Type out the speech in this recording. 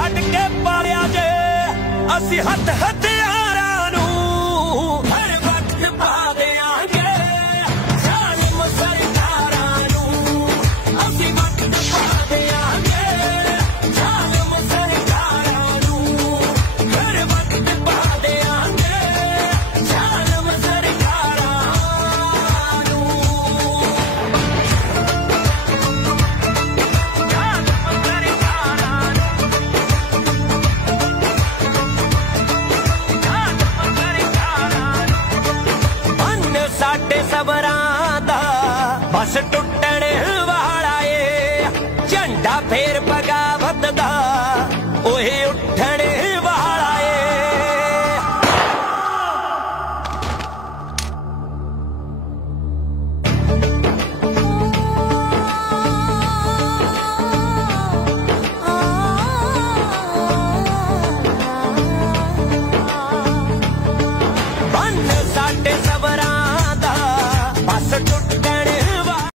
छड्ड के पालिया जे असी हथ हथियारां नूं हर वक्त पा देंगे जालिम सरकारां नूं असी वक्त पा देंगे जालिम सरकारां नूं हर वक्त पा देंगे जालिम सरकारां नूं। साडे सबरां दा बस टुटण वाला ए झंडा फेर बगावत दा ओहे उठण वाला ए। बन साडे सबरां दा बस